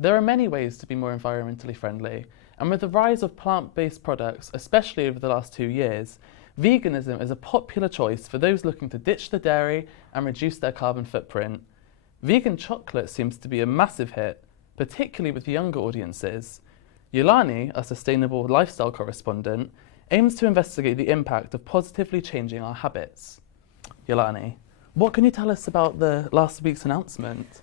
There are many ways to be more environmentally friendly, and with the rise of plant-based products, especially over the last 2 years, veganism is a popular choice for those looking to ditch the dairy and reduce their carbon footprint. Vegan chocolate seems to be a massive hit, particularly with younger audiences. Ulani, a sustainable lifestyle correspondent, aims to investigate the impact of positively changing our habits. Ulani, what can you tell us about the last week's announcement?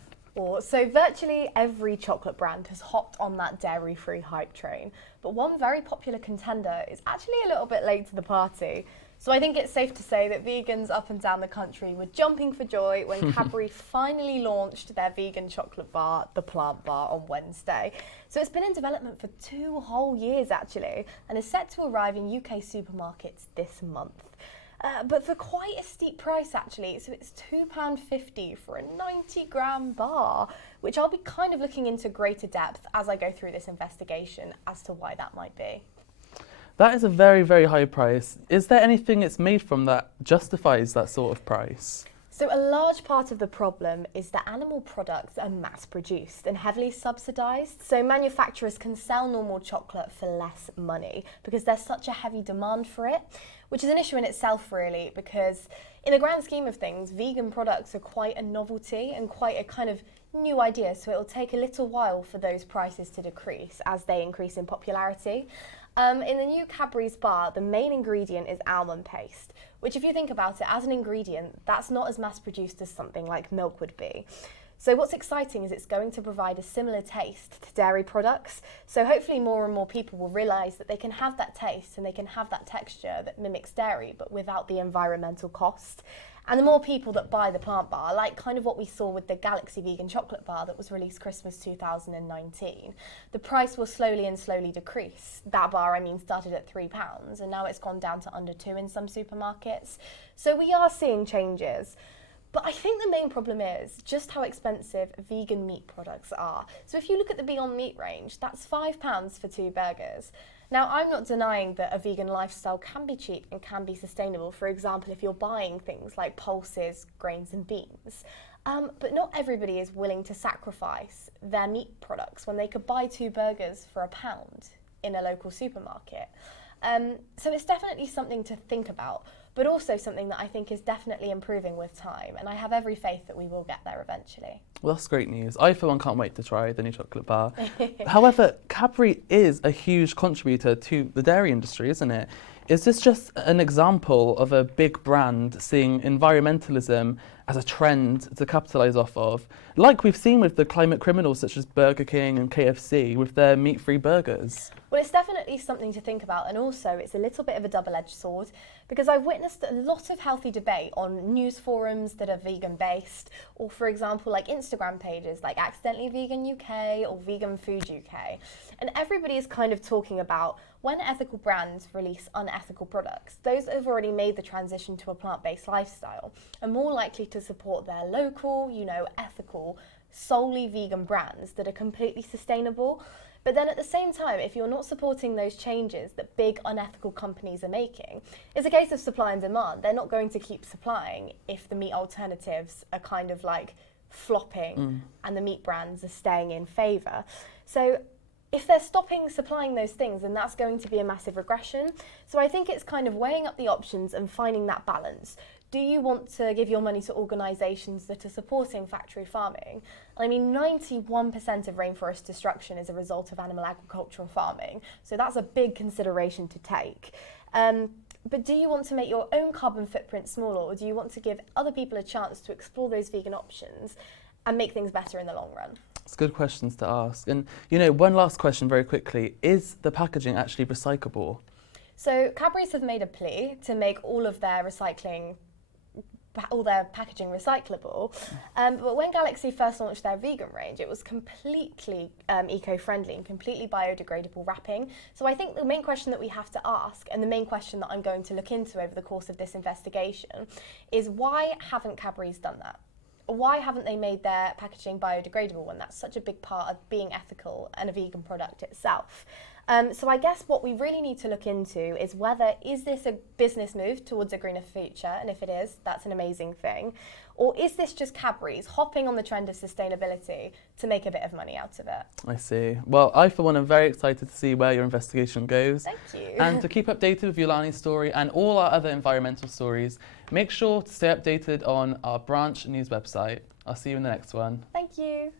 So virtually every chocolate brand has hopped on that dairy-free hype train, but one very popular contender is actually a little bit late to the party. So I think it's safe to say that vegans up and down the country were jumping for joy when Cadbury finally launched their vegan chocolate bar, the Plant Bar, on Wednesday. So it's been in development for 2 whole years actually, and is set to arrive in UK supermarkets this month. But for quite a steep price actually, so it's £2.50 for a 90-gram bar, which I'll be kind of looking into greater depth as I go through this investigation as to why that might be. That is a very, very high price. Is there anything it's made from that justifies that sort of price? So a large part of the problem is that animal products are mass-produced and heavily subsidised, so manufacturers can sell normal chocolate for less money because there's such a heavy demand for it, which is an issue in itself really, because in the grand scheme of things, vegan products are quite a novelty and quite a kind of new idea, so it'll take a little while for those prices to decrease as they increase in popularity. In the new Cadbury's bar, the main ingredient is almond paste, which if you think about it as an ingredient, that's not as mass-produced as something like milk would be. So what's exciting is it's going to provide a similar taste to dairy products. So hopefully more and more people will realise that they can have that taste and they can have that texture that mimics dairy, but without the environmental cost. And the more people that buy the plant bar, like kind of what we saw with the Galaxy vegan chocolate bar that was released Christmas 2019, the price will slowly decrease. That bar, I mean, started at £3 and now it's gone down to under £2 in some supermarkets. So we are seeing changes. But I think the main problem is just how expensive vegan meat products are. So if you look at the Beyond Meat range, that's £5 for 2 burgers. Now, I'm not denying that a vegan lifestyle can be cheap and can be sustainable. For example, if you're buying things like pulses, grains and beans. But not everybody is willing to sacrifice their meat products when they could buy 2 burgers for £1 in a local supermarket. So it's definitely something to think about, but also something that I think is definitely improving with time, and I have every faith that we will get there eventually. Well, that's great news. I, for one, can't wait to try the new chocolate bar. However, Cadbury is a huge contributor to the dairy industry, isn't it? Is this just an example of a big brand seeing environmentalism as a trend to capitalise off of, like we've seen with the climate criminals such as Burger King and KFC with their meat-free burgers? Well, it's definitely something to think about, and also it's a little bit of a double-edged sword, because I've witnessed a lot of healthy debate on news forums that are vegan-based, or for example like Instagram pages like Accidentally Vegan UK or Vegan Food UK, and everybody is kind of talking about when ethical brands release unethical products, those that have already made the transition to a plant-based lifestyle are more likely to support their local, ethical, solely vegan brands that are completely sustainable. But then at the same time, if you're not supporting those changes that big unethical companies are making, it's a case of supply and demand. They're not going to keep supplying if the meat alternatives are kind of like flopping and the meat brands are staying in favour. So if they're stopping supplying those things, then that's going to be a massive regression. So I think it's kind of weighing up the options and finding that balance. Do you want to give your money to organisations that are supporting factory farming? I mean, 91% of rainforest destruction is a result of animal agriculture and farming, so that's a big consideration to take. But do you want to make your own carbon footprint smaller, or do you want to give other people a chance to explore those vegan options and make things better in the long run? It's good questions to ask. And, one last question very quickly. Is the packaging actually recyclable? So Cadbury's have made a plea to make all their packaging recyclable. But when Galaxy first launched their vegan range, it was completely eco-friendly and completely biodegradable wrapping. So I think the main question that we have to ask, and the main question that I'm going to look into over the course of this investigation, is why haven't Cadbury's done that? Why haven't they made their packaging biodegradable when that's such a big part of being ethical and a vegan product itself? So I guess what we really need to look into is whether is this a business move towards a greener future, and if it is, that's an amazing thing, or is this just Cadbury's hopping on the trend of sustainability to make a bit of money out of it? I see. Well, I for one am very excited to see where your investigation goes. Thank you. And to keep updated with Ulani's story and all our other environmental stories, make sure to stay updated on our branch news website. I'll see you in the next one. Thank you.